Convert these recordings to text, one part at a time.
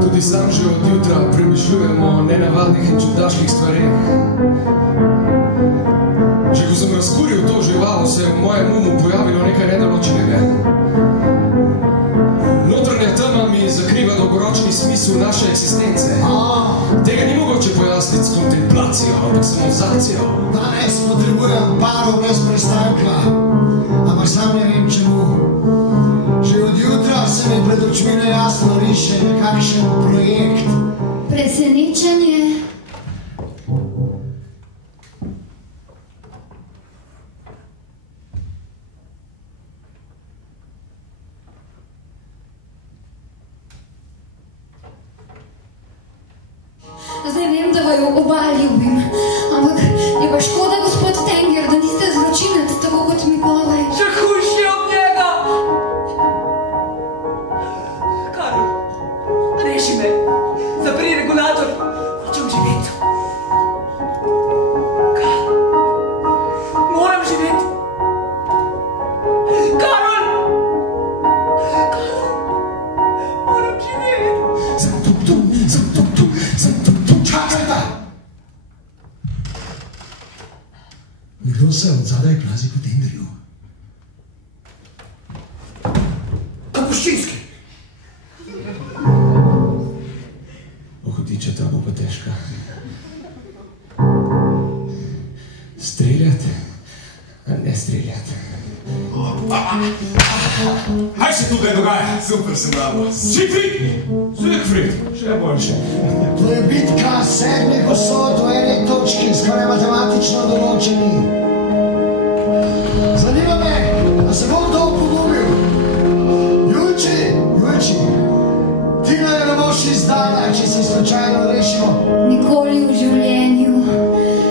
Tudi sam že od jutra premišljujemo o nenavadnih in čudaških stvareh. Že ko sem razkuril to živalo, se je v mojem umu pojavilo nekaj nedoločenega. Notranja tema mi zakriva dolgoročni smisel naše eksistence. Tega ni mogoče pojasniti s kontemplacijo, ampak samo z akcijo. Danes potrebujem paro brez prestanka, ampak sam ne vem čemu. Že od jutra se mi pred očmi nejasno riše nekakšen projekt. Presenečenje. Zdaj vem, da vaju oba ljubim, ampak je pa škoda, gospod Tenger, da niste zločinec, tako kot Mikolaj. Še hujši od njega! Karol, reši me, zapri regulator, hočem živeti. Moram živeti. Karol! Moram živeti. Sem tu, sem tu, sem tu. Čakajta! Nekdo se od zadaj plazi po tenderju. Kapuščinski! Hudiča, ta bo pa težka. Streljati, a ne streljati. Kaj se tukaj dogaja? Super se damo. Siegfried, še boljše. To je bitka 7 osod v eni točki, skoraj matematično določeni. Zanima me, da se bom to upodobil. Julči, ti naj ne boš izdala, če se slučajno rešimo. Nikoli v življenju.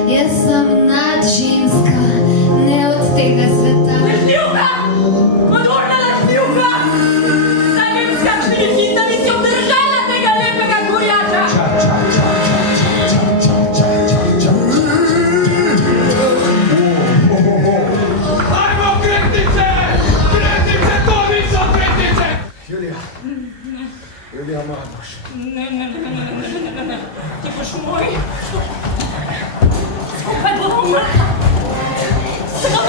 Jaz sem nadženska, ne od tega sveta. Lažnivka! Podvorna lažnivka! Zdaj vem, s kakšnimi hitami si obdržala tega lepega kurjača! Ajmo, kretnice! Kretnice, to niso kretnice! Julija, moja boš. Ne. Ti boš moj. Skupaj bomo umrla. Samo